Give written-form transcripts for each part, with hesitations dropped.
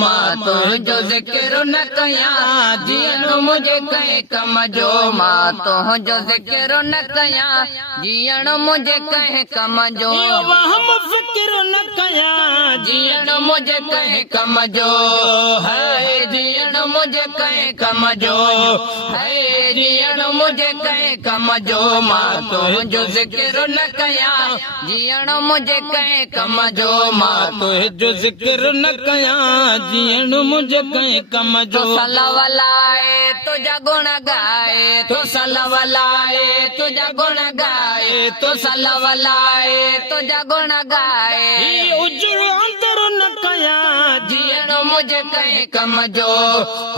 मां तुंहिंजो ज़िक्र न कयां जीअण मुंहिंजे कंहिं कम जो मां तुंहिंजो ज़िक्र न कयां जीअण मुंहिंजे कंहिं कम जो वहम फ़िक्र न कयां जीअण मुंहिंजे कंहिं कम जो है जीअण मुंहिंजे कंहिं कम जो है जीअण मुंहिंजे कंहिं कम जो मां तुंहिंजो ज़िक्र न कयां जीअण मुंहिंजे कंहिं कम जो मां तुंहिंजो ज़िक्र न कयां जीअण मुंहिंजे कंहिं कम जो तो सलवलाए तुझा गुण गाए तो सलवलाए तुझा गुण गाए तो सलवलाए तुझा गुण गाए उजड़ अंतर न कयां जीअण मुंहिंजे कंहिं कम जो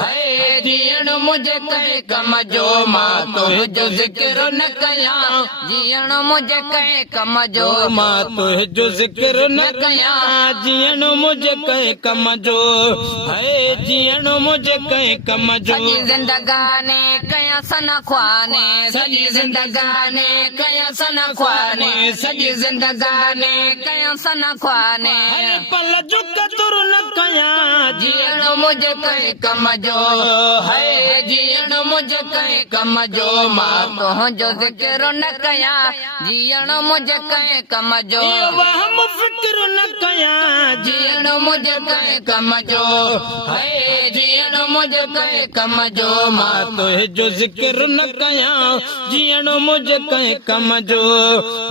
है जीअण मुंहिंजे कंहिं कम जो मां तुंहिंजो ज़िक्र न कयां जीअण मुंहिंजे कंहिं कम जो मां तुंहिंजो ज़िक्र न कयां जीअण मुंहिंजे कंहिं कम जो है जीअण मुंहिंजे कंहिं कम जो सॼी ज़िंदगानी कयां सना ख्वाने सॼी ज़िंदगानी कयां सना ख्वाने सॼी ज़िंदगानी कयां सना ख्वाने पल जो कदुर न कयां जीअण मुंहिंजे कंहिं कम जो है जीअण मुंहिंजे कंहिं कम जो मां तुंहिंजो ज़िक्र न कयां जीअण मुंहिंजे कंहिं कम जो वहम फ़िक्र न कयां जीअण मुंहिंजे कंहिं कम जो है जीअण मुंहिंजे कंहिं कम जो मां तुंहिंजो ज़िक्र न कयां जीअण मुंहिंजे कंहिं कम जो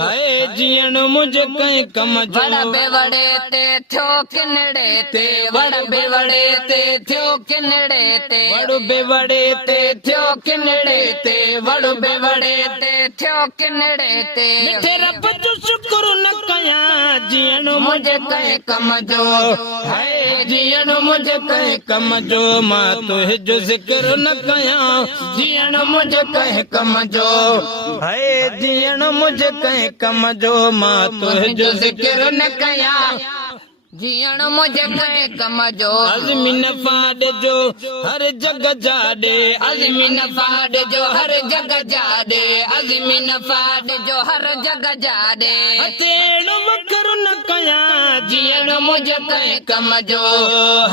है जीअण मुंहिंजे कंहिं कम जो वड़ बेवड़े ते थियो किनड़े ते वड़ बेवड़े ते थियो किनड़े ते वड़ बेवड़े ते थियो किनड़े ते वड़ बेवड़े ते थियो किनड़े ते मिठे रब जो शुक्र न कयां जीअण मुंहिंजे कंहिं कम जो है जीअण मुंहिंजे कंहिं कम जो मां तुंहिंजो ज़िक्र न कयां जीअण मुंहिंजे कंहिं कम जो है जीअण मुंहिंजे कंहिं कम जो मां तुंहिंजो ज़िक्र न कयां जीअण मुंहिंजे कंहिं कम जो अज़मीन फाड जो हर जग जाॾे अज़मीन फाड जो हर जग जाॾे अज़मीन फाड जो हर जग जाॾे तेड़ो वकर न कयां जीअण मुंहिंजे कंहिं कम जो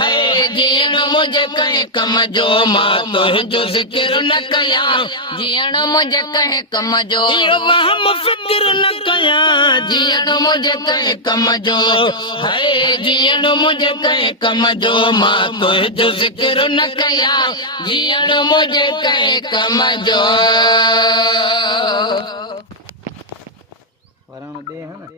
है जीअण मुंहिंजे कंहिं कम जो मां तुंहिंजो ज़िक्र न कयां जीअण मुंहिंजे कंहिं कम जो वहम फ़िक्र न कयां जीअण मुंहिंजे कंहिं कम जो है जीअण मुंहिंजे कंहिं कम जो मां तुंहिंजो ज़िक्र न कयां जीअण मुंहिंजे कंहिं कम जो वरण दे है ना।